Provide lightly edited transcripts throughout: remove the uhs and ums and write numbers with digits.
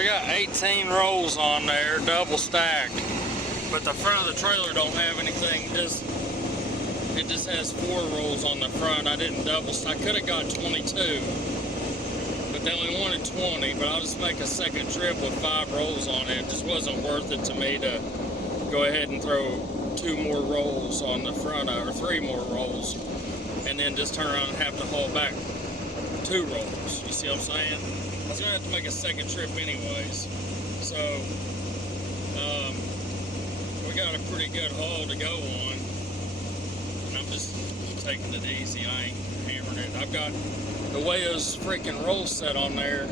we got 18 rolls on there, double stacked. But the front of the trailer don't have anything. It just has 4 rolls on the front. I didn't double stack. I could have got 22, but they only wanted 20. But I'll just make a second trip with 5 rolls on it. It just wasn't worth it to me to go ahead and throw 2 more rolls on the front, or 3 more rolls, and then just turn around and have to haul back 2 rolls. You see what I'm saying? I was gonna have to make a second trip anyways. So we got a pretty good haul to go on, and I'm just taking it easy. I ain't hammering it. I've got the way those freaking rolls set on there.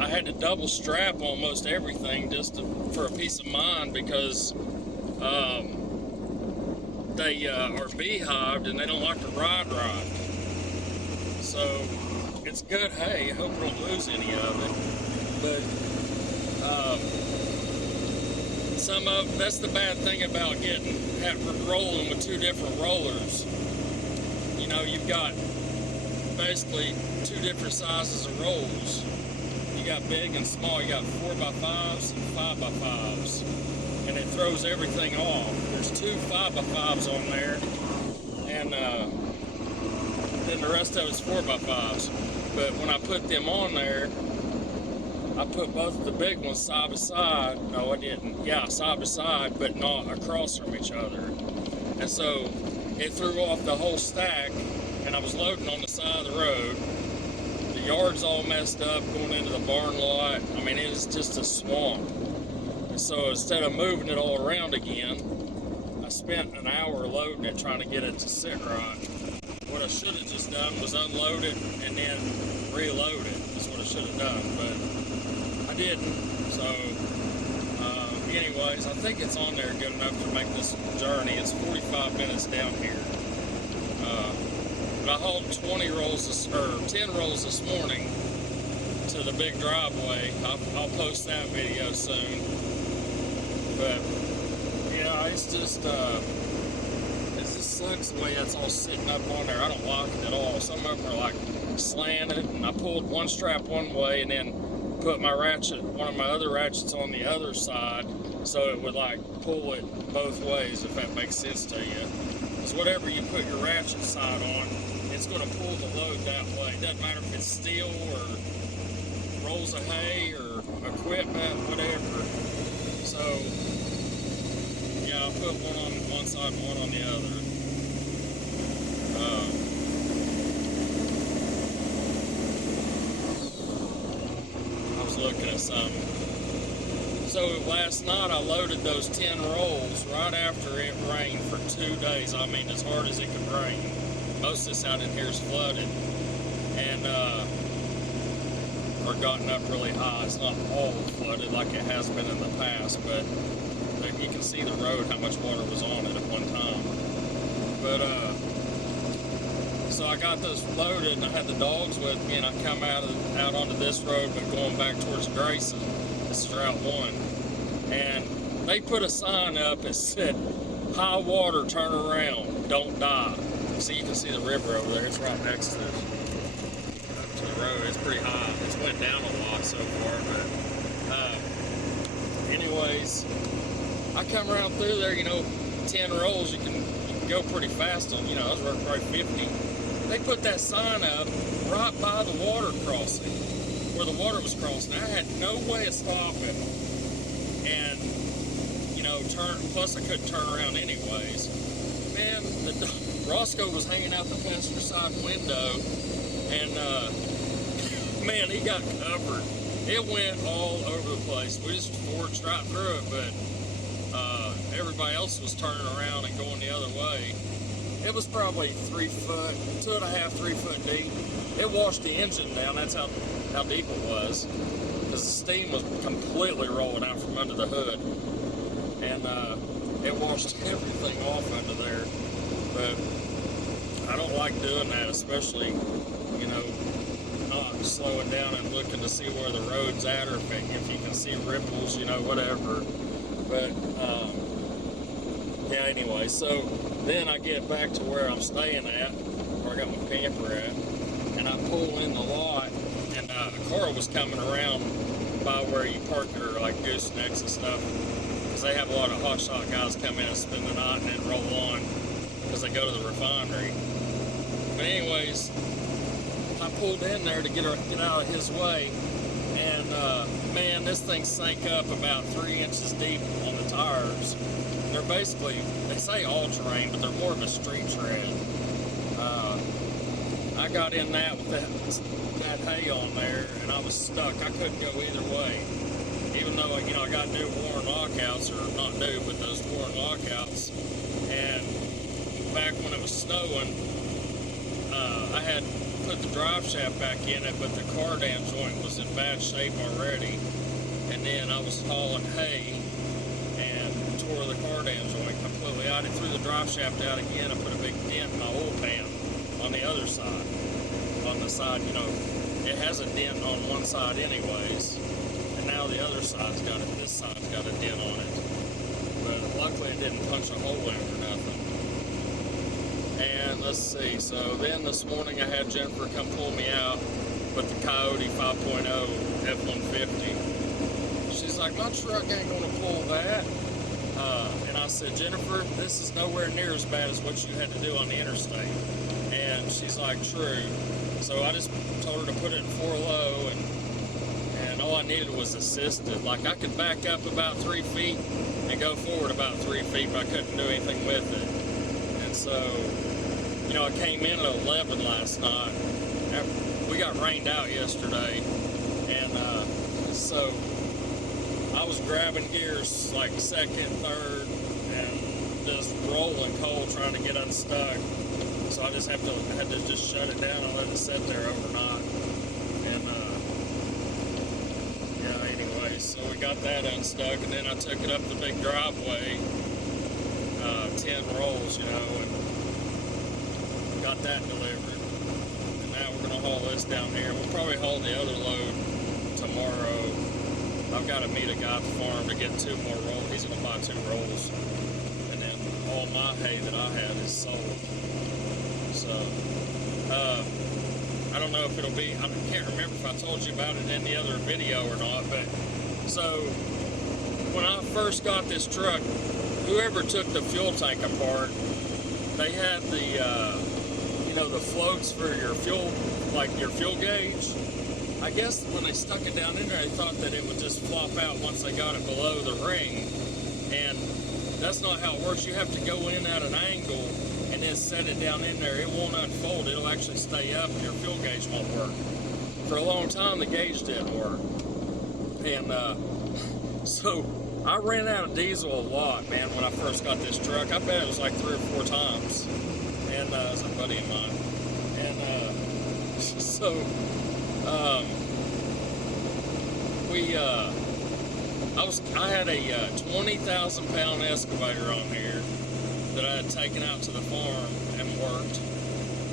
I had to double strap almost everything just for a peace of mind, because they are beehived and they don't like to ride right. So it's good hay. I hope we don't lose any of it. But that's the bad thing about rolling with 2 different rollers. You know, you've got basically 2 different sizes of rolls. You got big and small. You got 4x5s and 5x5s, and it throws everything off. There's 2 5x5s on there, and then the rest of it's 4x5s. But when I put them on there, I put both of the big ones side by side. No, I didn't. Yeah, side by side, but not across from each other. And so it threw off the whole stack, and I was loading on the side of the road. The yard's all messed up going into the barn lot. I mean, it is just a swamp. And so instead of moving it all around again, I spent an hour loading it, trying to get it to sit right. What I should have just done was unload it and then reload it. That's what I should have done, but I didn't. So anyways, I think it's on there good enough to make this journey. It's 45 minutes down here. But I hauled 10 rolls this morning to the big driveway. I'll post that video soon. But yeah, it just sucks the way that's all sitting up on there. I don't like it at all. Some of them are like slanted, and I pulled one strap one way and then put my ratchet, one of my other ratchets, on the other side, so it would like pull it both ways, if that makes sense to you. Because whatever you put your ratchet side on, it's going to pull the load that way. It doesn't matter if it's steel or rolls of hay or equipment, whatever. So yeah, I'll put one on one side and one on the other. I was looking at something. So last night I loaded those 10 rolls right after it rained for 2 days. I mean, as hard as it could rain. Most of this out in here is flooded, and or gotten up really high. It's not all flooded like it has been in the past, but you can see the road, how much water was on it at one time. But so I got those loaded, and I had the dogs with me, and I come out onto this road, but going back towards Grayson. This is Route 1, and they put a sign up that said, "High water, turn around, don't die." So you can see the river over there. It's right next to the road. It's pretty high. It's went down a lot so far, but anyways, I come around through there. You know, 10 rolls, you can go pretty fast on. You know, I was running probably 50. They put that sign up right by the water crossing, where the water was crossing. I had no way of stopping, and you know, plus I couldn't turn around anyways. Man, Roscoe was hanging out the passenger side window, and man, he got covered. It went all over the place. We just forged right through it, but everybody else was turning around and going the other way. It was probably 3 foot, 2.5, 3 foot deep. It washed the engine down. That's how deep it was, because the steam was completely rolling out from under the hood, and it washed everything off under there. But I don't like doing that, especially, you know, not slowing down and looking to see where the road's at, or if you can see ripples, you know, whatever. But yeah, anyway, so then I get back to where I'm staying at, where I got my camper at, and I pull in the lot, and of car was coming around by where you park your like goosenecks and stuff, because they have a lot of hotshot guys come in and spend the night and then roll on because they go to the refinery. But anyways, I pulled in there to get out of his way, and man, this thing sank up about 3 inches deep on the tires. They're basically, they say all-terrain, but they're more of a street tread. I got in that with that hay on there, and I was stuck. I couldn't go either way. Even though, you know, I got new worn lockouts, or not new, but those worn lockouts. And back when it was snowing, I had put the drive shaft back in it, but the cardan joint was in bad shape already. And then I was hauling hay and tore the cardan joint completely out. I threw the drive shaft out again and put a big dent in my oil pan on the other side. On the side, you know, it has a dent on one side anyways, and now the other side's got it, this side's got a dent on it. But luckily it didn't punch a hole in it or nothing. And let's see, so then this morning I had Jennifer come pull me out with the Coyote 5.0 F-150. She's like, my truck ain't gonna pull that. And I said, Jennifer, this is nowhere near as bad as what you had to do on the interstate. And she's like, true. So I just told her to put it in 4-low, and all I needed was assisted. Like, I could back up about 3 feet and go forward about 3 feet, but I couldn't do anything with it. And so, you know, I came in at 11 last night. We got rained out yesterday, and so I was grabbing gears like second, third, and just rolling cold trying to get unstuck. So I just had to just shut it down and let it sit there overnight. And yeah, anyways, so we got that unstuck, and then I took it up the big driveway, 10 rolls, you know, and got that delivered. And now we're gonna haul this down here. We'll probably haul the other load tomorrow. I've got to meet a guy at the farm to get 2 more rolls. He's gonna buy 2 rolls, and then all my hay that I have is sold. So, I don't know if it'll be, I can't remember if I told you about it in the other video or not, but, so, when I first got this truck, whoever took the fuel tank apart, they had the, you know, the floats for your fuel, like your fuel gauge. I guess when they stuck it down in there, they thought that it would just flop out once they got it below the ring, and that's not how it works. You have to go in at an angle and then set it down in there. It won't unfold. It'll actually stay up, and your fuel gauge won't work. For a long time, the gauge didn't work. And so I ran out of diesel a lot, man, when I first got this truck. I bet it was like 3 or 4 times. And it's a buddy of mine. And so I had a 20,000 pound excavator on here that I had taken out to the farm and worked,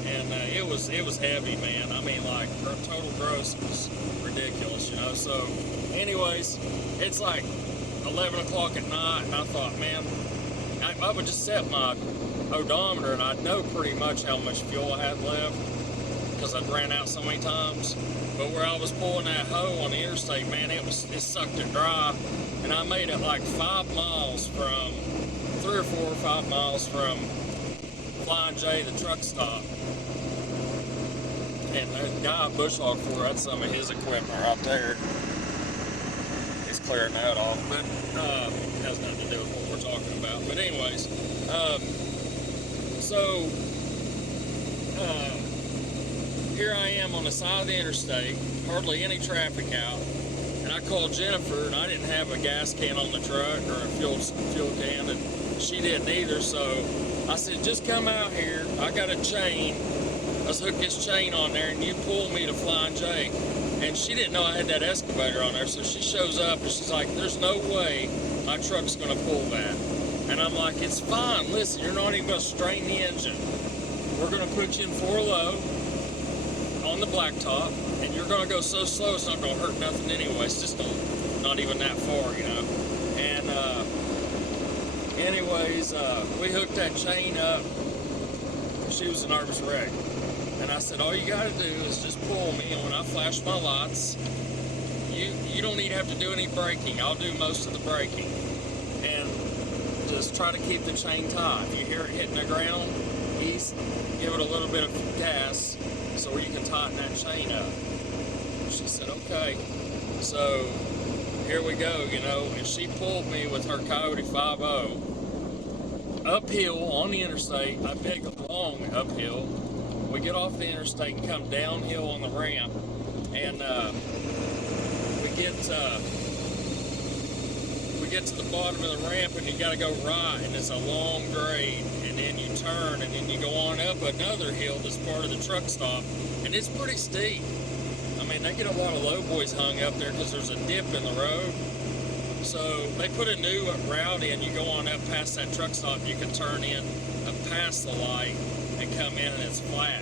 and it was heavy, man. I mean, like, total gross was ridiculous, you know. So anyways, it's like 11 o'clock at night, and I thought, man, I would just set my odometer and I'd know pretty much how much fuel I had left, because I'd ran out so many times. But where I was pulling that hoe on the interstate, man, it sucked it dry, and I made it like 5 miles from 3 or 4 or 5 miles from Flying J, the truck stop. And the guy I bush hogged for, that's some of his equipment right there. He's clearing that off, but it has nothing to do with what we're talking about. But anyways, here I am on the side of the interstate, hardly any traffic out, and I called Jennifer, and I didn't have a gas can on the truck or a fuel can, and she didn't either. So I said, just come out here. I got a chain. Let's hook this chain on there, and you pull me to Flying J. And she didn't know I had that excavator on there, so she shows up, and she's like, there's no way my truck's going to pull that. And I'm like, it's fine. Listen, you're not even going to strain the engine. We're going to put you in 4-low on the blacktop, and you're going to go so slow it's not going to hurt nothing anyway. It's just not even that far, you know. And anyways, we hooked that chain up. She was a nervous wreck, and I said, all you gotta do is just pull me, and when I flash my lights, you don't need to have to do any braking. I'll do most of the braking. And just try to keep the chain tight. If you hear it hitting the ground, give it a little bit of gas so you can tighten that chain up. She said, okay. So here we go, you know, and she pulled me with her Coyote 5.0 uphill on the interstate, a big long uphill. We get off the interstate and come downhill on the ramp, and we get to the bottom of the ramp, and you got to go right, and it's a long grade, and then you turn, and then you go on up another hill that's part of the truck stop, and it's pretty steep. I mean, they get a lot of low boys hung up there because there's a dip in the road. So they put a new route in. You go on up past that truck stop, you can turn in up past the light and come in, and it's flat.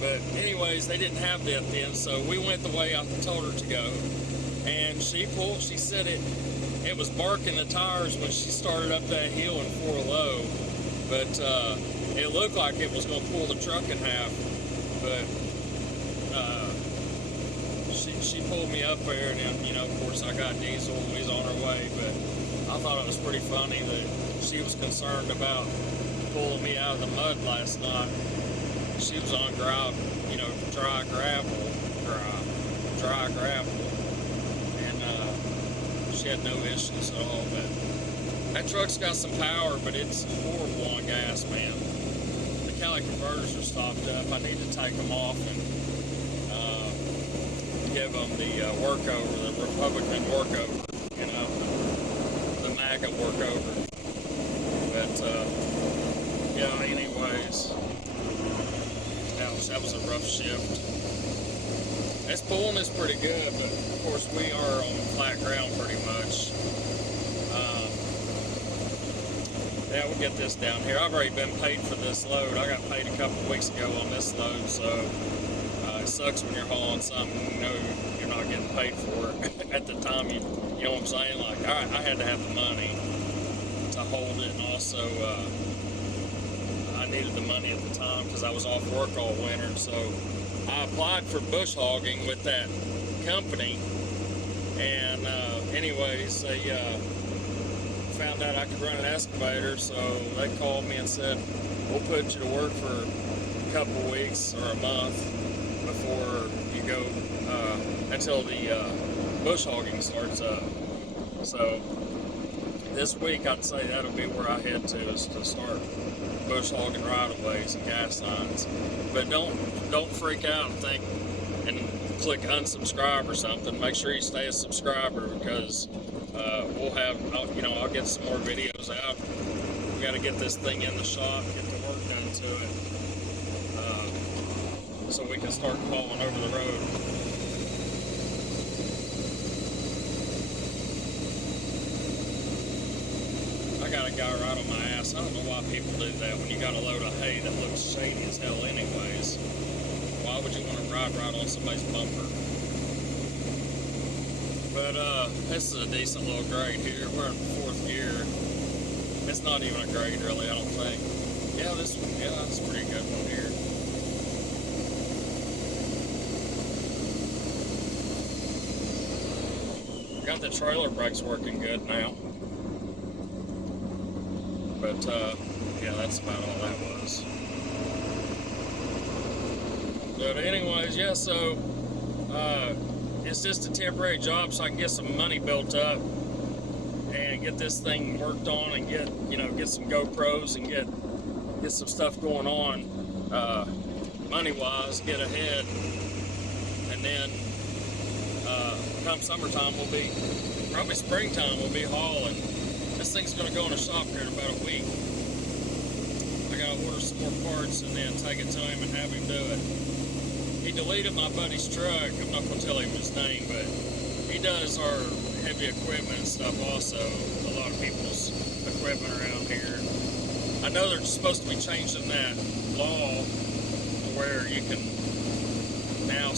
But anyways, they didn't have that then, so we went the way I told her to go. And she said it was barking the tires when she started up that hill in 4 low. But it looked like it was going to pull the truck in half. But she pulled me up there, and then, you know, of course, I got diesel and we was on our way. But I thought it was pretty funny that she was concerned about pulling me out of the mud last night. She was on dry gravel, and she had no issues at all. But that truck's got some power, but it's horrible on gas, man. The Cali converters are stopped up. I need to take them off and give them the workover, the Republican workover, you know, the MAGA workover. But yeah, anyways, that was a rough shift. This pulling is pretty good, but of course we are on flat ground pretty much. Yeah, we'll get this down here. I've already been paid for this load. I got paid a couple weeks ago on this load, so it sucks when you're hauling something, you know, you're not getting paid for it at the time. You know what I'm saying? Like, I had to have the money to hold it, and also I needed the money at the time because I was off work all winter. So I applied for bush hogging with that company, and anyways, they found out I could run an excavator, so they called me and said, we'll put you to work for a couple weeks or a month before you go until the bush hogging starts up. So this week I'd say that'll be where I head to, is to start bush hogging right-of-ways and gas lines. But don't freak out and think and click unsubscribe or something. Make sure you stay a subscriber, because we'll have, I'll get some more videos out. We got to get this thing in the shop, get the work done to it, so we can start hauling over the road. I got a guy right on my ass. I don't know why people do that when you got a load of hay that looks shady as hell anyways. Why would you want to ride right on somebody's bumper? But this is a decent little grade here. We're in 4th gear. It's not even a grade really, I don't think. Yeah, that's a pretty good one here. Got the trailer brakes working good now. But yeah, that's about all that was. But anyways, yeah, so it's just a temporary job so I can get some money built up and get this thing worked on and get some GoPros and get some stuff going on money-wise, get ahead, and then come summertime probably springtime we'll be hauling. This thing's going to go in a shop here in about a week. I got to order some more parts and then take it to him and have him do it. He deleted my buddy's truck. I'm not going to tell him his name, but he does our heavy equipment and stuff also. A lot of people's equipment around here. I know they're supposed to be changing that law where you can now,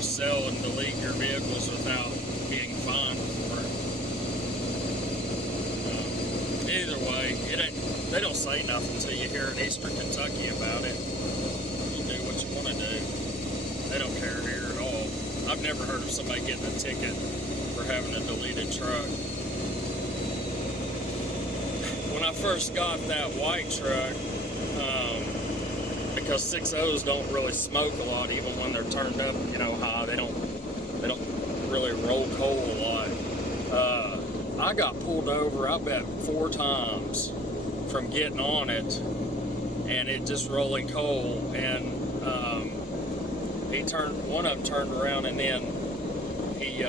sell and delete your vehicles without being fined for it. Either way, they don't say nothing until you hear in Eastern Kentucky about it. You do what you want to do. I've never heard of somebody getting a ticket for having a deleted truck. When I first got that white truck, because 6.0s don't really smoke a lot, even when they're turned up, you know, high. They don't really roll coal a lot. I got pulled over, I bet 4 times from getting on it, and it just rolling coal. And one of them turned around, and then he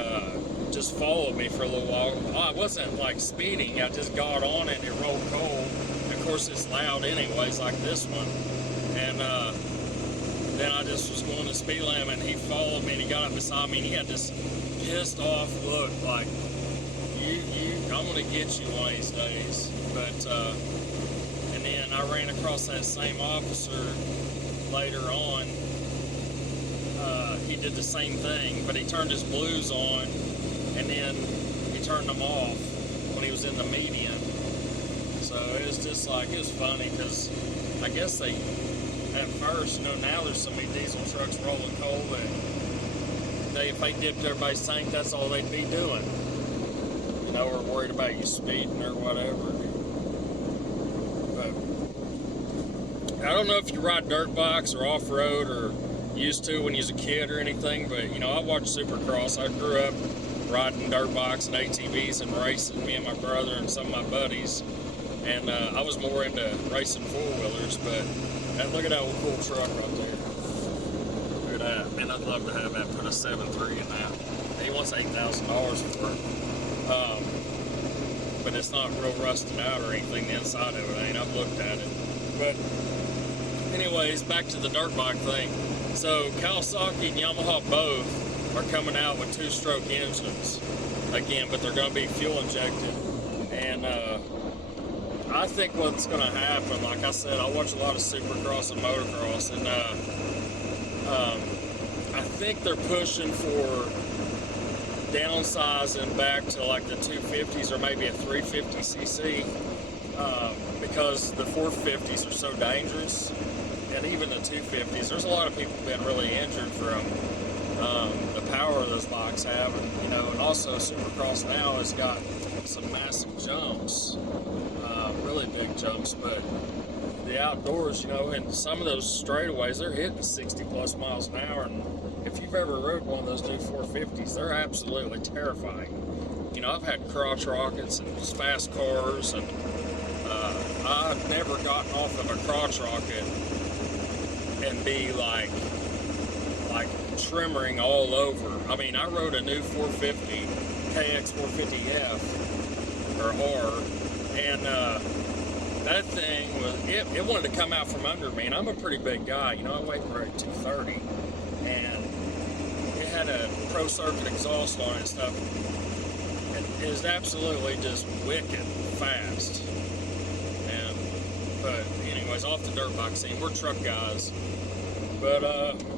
just followed me for a little while. I wasn't like speeding, I just got on it and it rolled coal. Of course, it's loud anyways, like this one. And then I just was going to speed limit, and he followed me, and he got up beside me, and he had this pissed off look, like, I'm gonna get you one of these days. But and then I ran across that same officer later on. He did the same thing, but he turned his blues on, and then he turned them off when he was in the median. So it was just like, it was funny, because I guess they, at first, you know, now there's so many diesel trucks rolling coal that if they dipped everybody's tank, that's all they'd be doing. You know, or worried about you speeding or whatever. But I don't know if you ride dirt bikes or off-road or used to when you was a kid or anything, but you know, I watched Supercross. I grew up riding dirt bikes and ATVs and racing, me and my brother and some of my buddies. And I was more into racing four-wheelers, but look at that old cool truck right there. Look at that. Man, I'd love to have that, put a 7.3 in that. He wants $8,000 for it. But it's not real rusted out or anything. The inside of it ain't. I've looked at it. But anyways, back to the dirt bike thing. So Kawasaki and Yamaha both are coming out with 2-stroke engines again, but they're going to be fuel injected. And I think what's going to happen, like I said, I watch a lot of Supercross and motocross, and I think they're pushing for downsizing back to like the 250s or maybe a 350cc, because the 450s are so dangerous, and even the 250s, there's a lot of people been really injured from the power those bikes have. And, you know, and also Supercross now has got some massive jumps, really big jumps, but the outdoors, you know, and some of those straightaways, they're hitting 60 plus miles an hour. And if you've ever rode one of those new 450s, they're absolutely terrifying. You know, I've had crotch rockets and fast cars, and I've never gotten off of a crotch rocket and be like tremoring all over. I mean, I rode a new 450, KX 450F, or R, and that thing was, it wanted to come out from under me, and I'm a pretty big guy, you know, I weigh probably 230, and it had a pro circuit exhaust on it and stuff, and it was absolutely just wicked fast. And but anyways, off the dirt bike scene, we're truck guys. But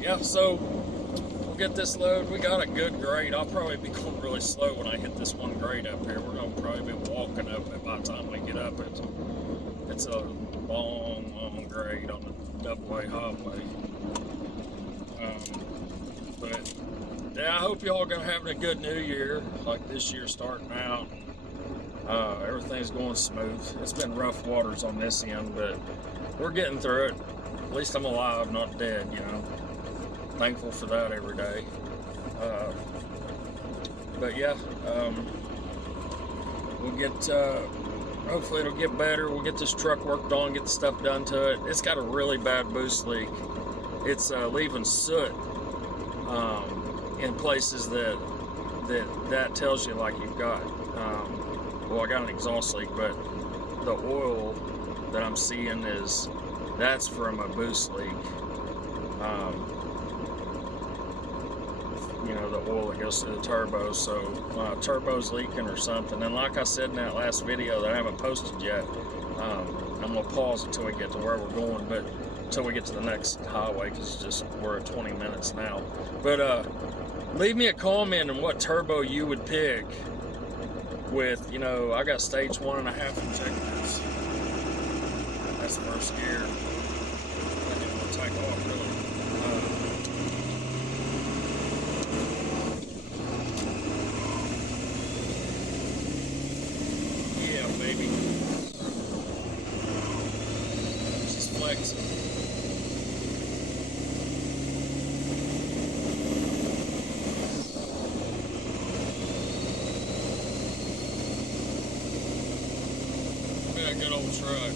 yeah, so we'll get this load. We got a good grade. I'll probably be going really slow when I hit this one grade up here. We're gonna probably be walking up it by the time we get up it. It's a long, long grade on the double-A highway. But yeah, I hope y'all gonna having a good new year, like this year starting out. Everything's going smooth. It's been rough waters on this end, but we're getting through it. At least I'm alive, not dead, you know. Thankful for that every day. But yeah, we'll get, hopefully it'll get better. We'll get this truck worked on, get the stuff done to it. It's got a really bad boost leak. It's leaving soot in places that tells you like you've got, well, I got an exhaust leak, but the oil that I'm seeing that's from a boost leak. You know, the oil that goes to the turbo, so turbo's leaking or something. And like I said in that last video that I haven't posted yet, I'm gonna pause until we get to where we're going, but until we get to the next highway, because we're at 20 minutes now. But leave me a comment on what turbo you would pick with, you know, I got stage 1.5 injectors. That's first gear. I didn't want to take off really. that good old truck.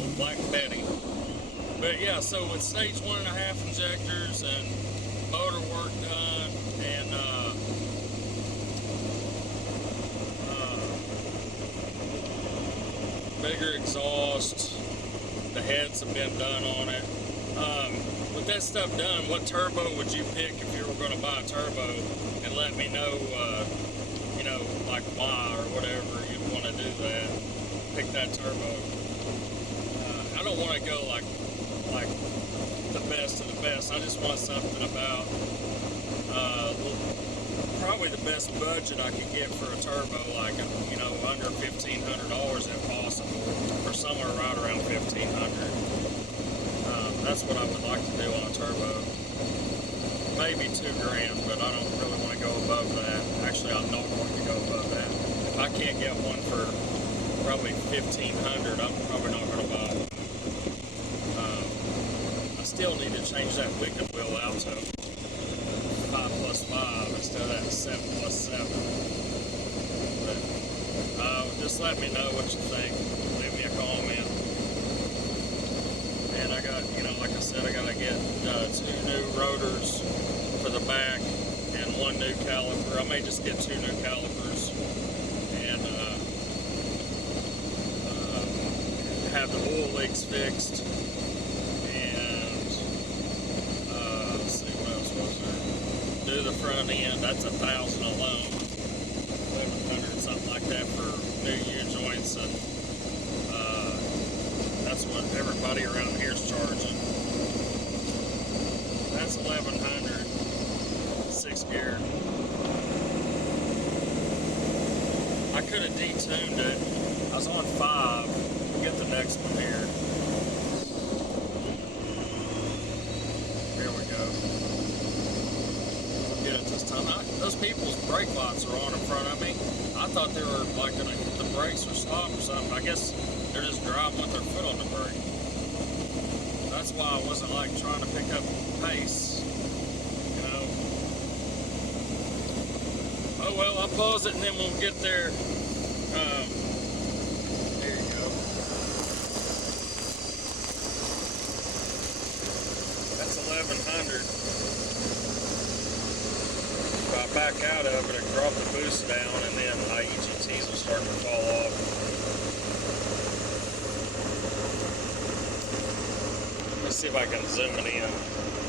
Old Black Betty. But yeah, so with stage 1.5 injectors and motor work done and bigger exhaust, the heads have been done on it. With that stuff done, what turbo would you pick if you were going to buy a turbo? And let me know, you know, like why or whatever you'd want to do that. Pick that turbo. I don't want to go like the best of the best. I just want something about probably the best budget I could get for a turbo, like, you know, under $1,500 if possible, or somewhere right around $1,500. That's what I would like to do on a turbo. Maybe $2,000, but I don't really want to go above that. Actually, I'm not going to go above that. If I can't get one for probably $1,500, I'm probably not going to buy it. I still need to change that wiggle wheel out to 5+5 instead of that 7+7. But just let me know what you think. Leave me a comment. And I got, you know, like I said, I got to get 2 new rotors for the back and 1 new caliper. I may just get 2 new calipers and have the oil leaks fixed. And let's see what else was there. Do the front end. That's $1,000 alone. 1,100, something like that for new U-joints, and that's what everybody around here is charging. That's 1,100, 6 gear. I could have detuned it. I was on 5. We'll get the next one here. Here we go. We'll get it this time. Those people's brake lights are on in front of me. I thought they were like gonna hit the brakes or stop or something. I guess they're just driving with their foot on the brake. That's why I wasn't like trying to pick up pace, you know. Oh well, I'll pause it and then we'll get there. There you go. That's 1,100. If I back out of it and drop the boost down, and then my EGTs will start to fall off. Let's see if I can zoom it in.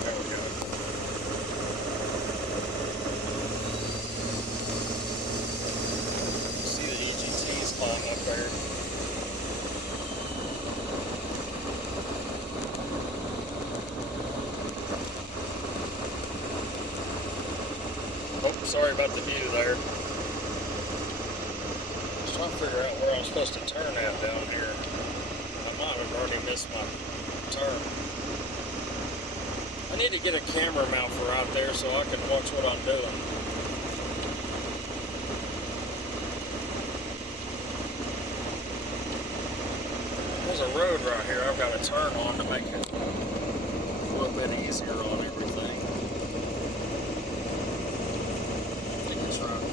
There we go. See the EGTs climb up there. Oh, sorry about the view there. I was trying to figure out where I'm supposed to turn at down here. I might have already missed my turn. I need to get a camera mount for out there so I can watch what I'm doing. There's a road right here I've got to turn on to make it a little bit easier on everything. I think it's right.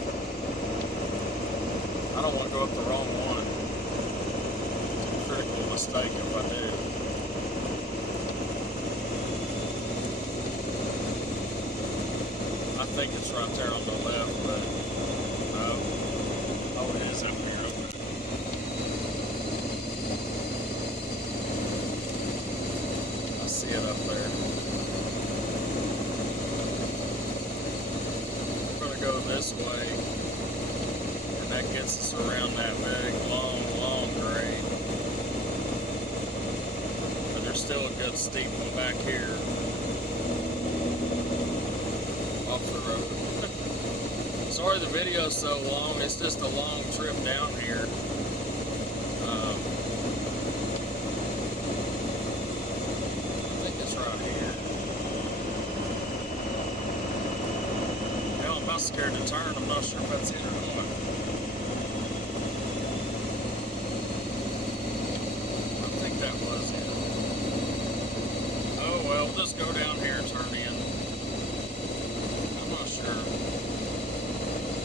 I don't want to go up the wrong one. Critical mistake if I do. I think it's right there on the left, but no. Oh, it is up here. Okay. I see it up there. We're going to go this way, and that gets us around that big, long grade. But there's still a good steep one back here. Off the road. Sorry the video's so long, it's just a long trip down here. I think it's right here. Hell, I'm about scared to turn, I'm not sure if that's it or not. I think that was it. Oh well, we'll just go down here and turn in.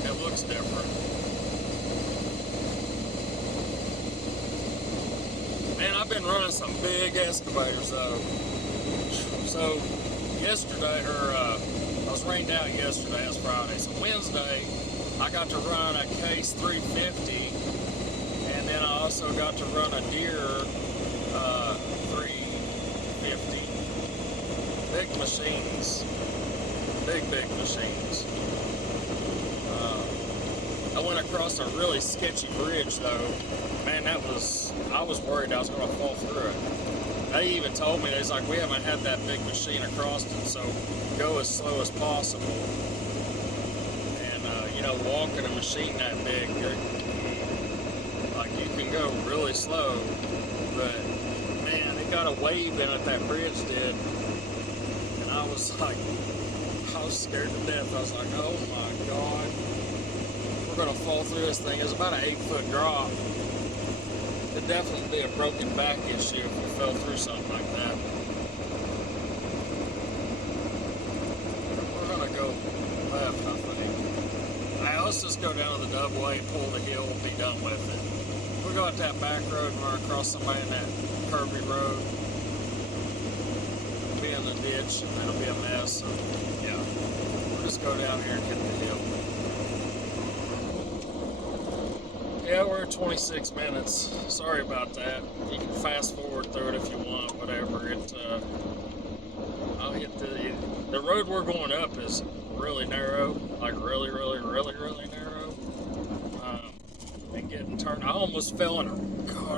It looks different. I've been running some big excavators though. So yesterday, I was rained out yesterday, it's Friday. So Wednesday, I got to run a Case 350, and then I also got to run a Deere 350. Big machines. Big machines. I went across a really sketchy bridge though. Man, I was worried I was going to fall through it. They even told me, it's like, we haven't had that big machine across it, so go as slow as possible. And, you know, walking a machine that big, like, you can go really slow, but, man, it got a wave in it, that bridge did. And I was like, I was scared to death. I was like, oh my God, we're going to fall through this thing. It was about an 8-foot drop. It'd definitely be a broken back issue if we fell through something like that. We're going to go left, I think. Alright, let's just go down to the double A, pull the hill, and be done with it. We'll go out that back road and run across somebody in that curvy road. We'll be in the ditch, and it'll be a mess. So, yeah, we'll just go down here and hit the hill. Yeah, we're at 26 minutes. Sorry about that. You can fast forward through it if you want, whatever. I'll hit the road we're going up is really narrow, like really narrow. And getting turned. I almost fell I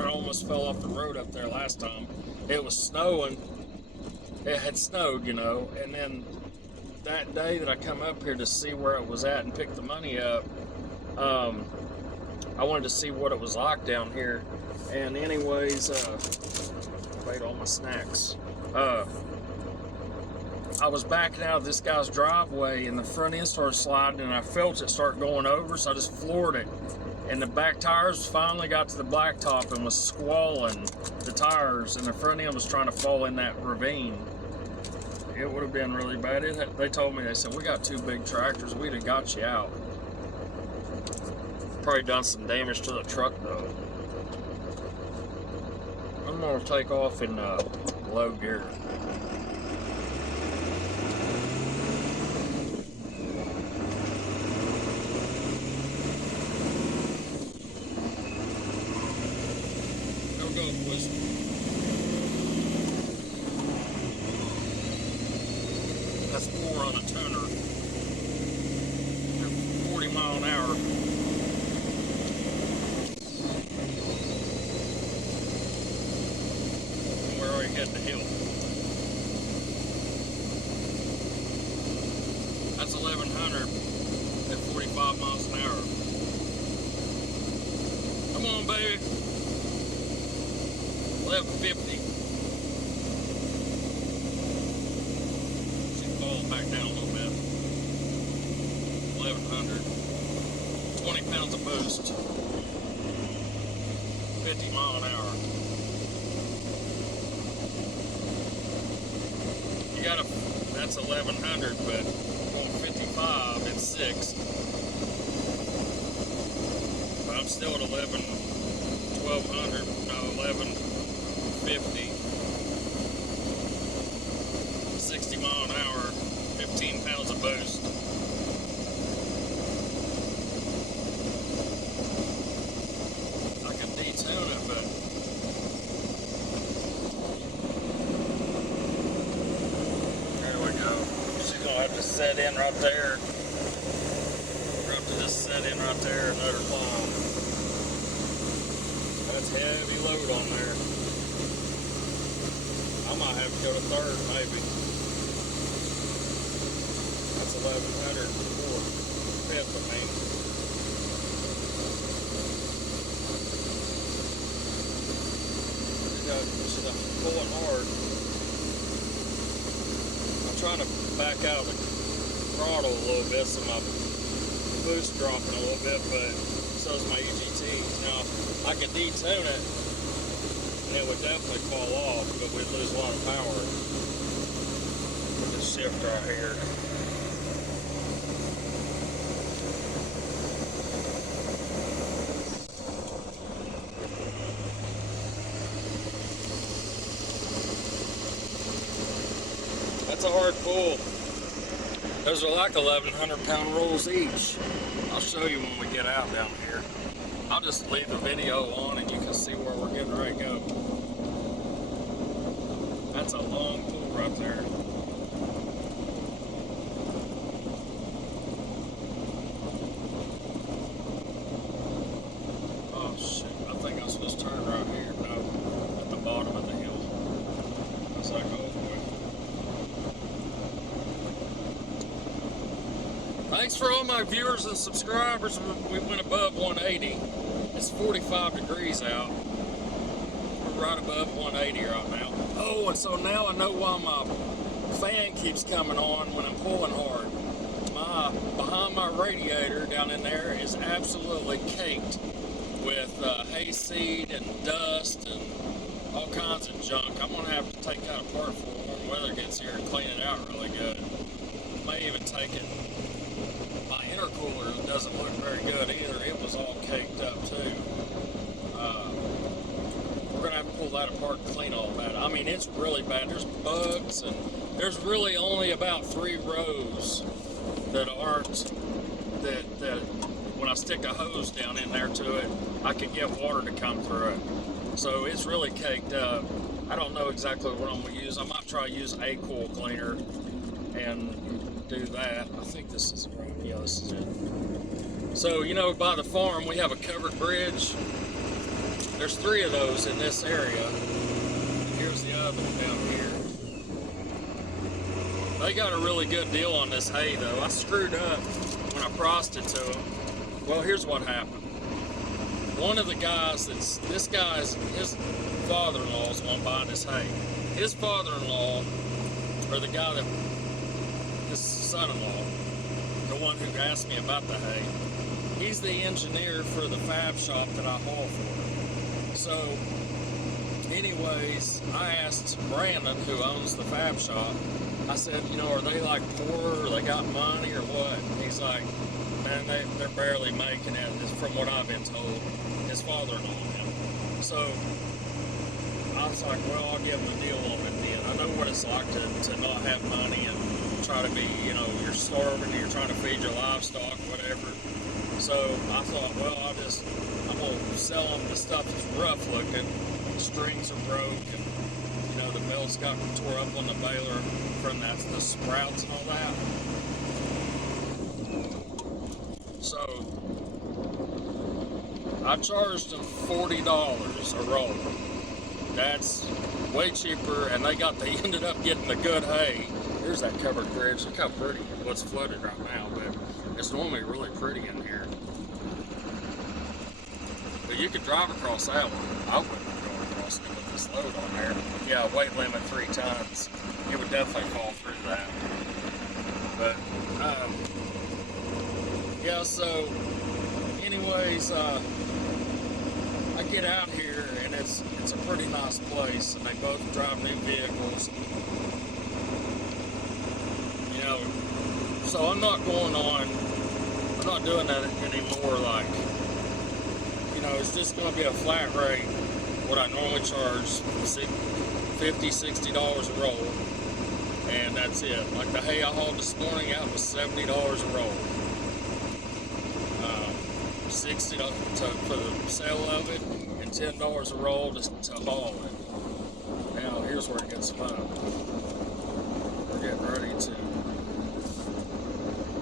almost fell off the road up there last time. It was snowing. It had snowed, you know, and then that day that I come up here to see where it was at and pick the money up, I wanted to see what it was like down here. And anyways, wait, all my snacks. I was backing out of this guy's driveway and the front end started sliding and I felt it start going over, so I just floored it. And the back tires finally got to the blacktop and was squalling the tires, and the front end was trying to fall in that ravine. It would have been really bad. They told me, they said, we got 2 big tractors, we'd have got you out. Probably done some damage to the truck though. I'm gonna take off in low gear. Go, boys. That's 4 on a tuner. They're 40 mile an hour. And we're already heading the hill. That's 1100 at 45 miles an hour. Come on, baby. 1150. She falls back down a little bit. 1100. 20 pounds of boost. 50 mile an hour. You gotta, that's 1100, but going 55 at 6. But I'm still at 1200, no, 1150. 60 mile an hour, 15 pounds of boost. I can detune it, but there we go. She's gonna have to set in right there. We're up to just set in right there and let her climb. That's heavy load on there. I might have to go to 3rd, maybe. That's 1100 for 5th, I mean. She's pulling hard. I'm trying to back out the throttle a little bit, so my boost dropping a little bit, but so is my UGTs. Now, I could detune it, and it would definitely fall off, but we'd lose a lot of power with this shift right here. that's a hard pull. Those are like 1,100 pound rolls each. I'll show you when we get out down here. I'll just leave the video on and you can see where we're getting ready to go. That's a long pull right there. Oh shit, I think I'm supposed to turn right here. No, at the bottom of the hill. I was like, oh boy. Thanks for all my viewers and subscribers. We went above 180. It's 45 degrees out. We're right above 180 right now. Oh, and so now I know why my fan keeps coming on when I'm pulling hard. Behind my radiator down in there is absolutely caked with hayseed and dust and all kinds of junk. I'm gonna have to take that apart before warm weather gets here and clean it out really good. May even take it. My intercooler doesn't look very good either. It was all caked up too. We're gonna have to pull that apart and clean all that. I mean, it's really bad. There's bugs, and there's really only about 3 rows that aren't, that when I stick a hose down in there to it, I can get water to come through it. So it's really caked up. I don't know exactly what I'm gonna use. I might try to use a coil cleaner and do that. I think this is right. Yeah, this is it. So, you know, by the farm, we have a covered bridge. There's 3 of those in this area. Here's the other one down here. They got a really good deal on this hay, though. I screwed up when I priced it to them. Well, here's what happened. One of the guys his father-in-law is the one buying this hay. His father-in-law, or the guy that, his son-in-law, the one who asked me about the hay, he's the engineer for the fab shop that I haul for. So, anyways, I asked Brandon, who owns the fab shop, I said, you know, are they like poor, or they got money, or what? And he's like, man, they're barely making it, from what I've been told. His father-in-law him. So, I was like, well, I'll give him a deal on it then. I know what it's like to not have money and try to be, you know, you're starving, you're trying to feed your livestock, whatever. So I thought, well, I'm going to sell them the stuff that's rough looking. The strings are broke, and, you know, the belts got tore up on the baler from the sprouts and all that. So I charged them $40 a roll. That's way cheaper, and they ended up getting the good hay. Here's that covered bridge. Look how pretty. Well, it's flooded right now, but it's normally really pretty in here. But you could drive across that one. I wouldn't go across it with this load on there. Yeah, weight limit 3 tons. It would definitely fall through that. But, yeah, so, anyways, I get out here, and it's a pretty nice place, and they both drive new vehicles. You know, so I'm not doing that anymore, like, you know, it's just going to be a flat rate, what I normally charge, $50, $60 a roll, and that's it. Like the hay I hauled this morning, that was $70 a roll. $60 for the sale of it, and $10 a roll to haul it. Now, here's where it gets fun. We're getting ready to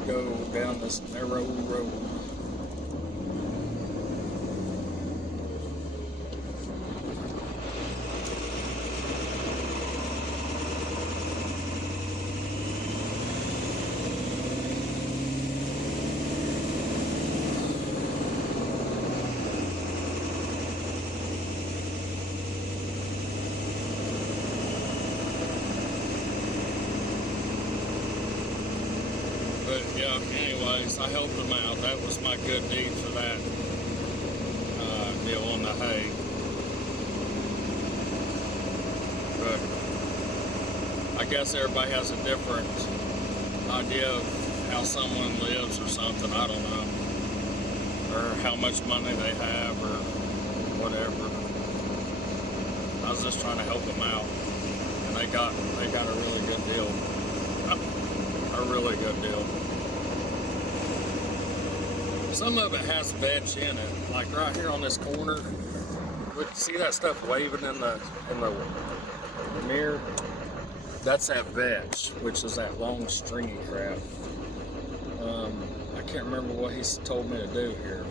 go down this narrow road. But yeah, anyways, I helped them out. That was my good deed for that deal on the hay. But I guess everybody has a different idea of how someone lives or something. I don't know. Or how much money they have or whatever. I was just trying to help them out. And they got a really good deal. A really good deal. Some of it has vetch in it, like right here on this corner. See that stuff waving in the mirror? That's that vetch, which is that long stringy crap. I can't remember what he told me to do here.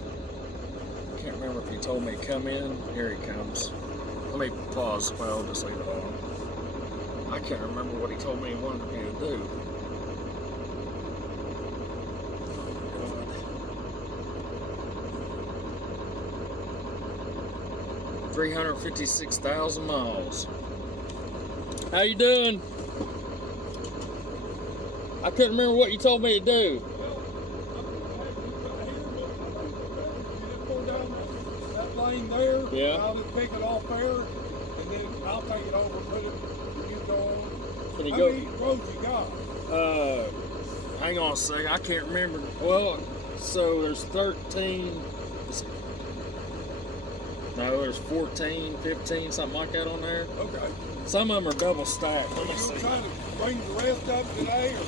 I can't remember if he told me to come in. Here he comes. Let me pause. Well, I'll just leave it on. I can't remember what he told me he wanted me to do. 356,000 miles. How you doing? I couldn't remember what you told me to do. That lane there, yeah. I'll just pick it off there, and then I'll take it over, put it, you go on. Can you How go? many roads you got? Hang on a second, I can't remember. Well, so there's 13. No, there's 14, 15, something like that on there. Okay. Some of them are double stacked. Let me You'll see. try to bring the rest up today, or?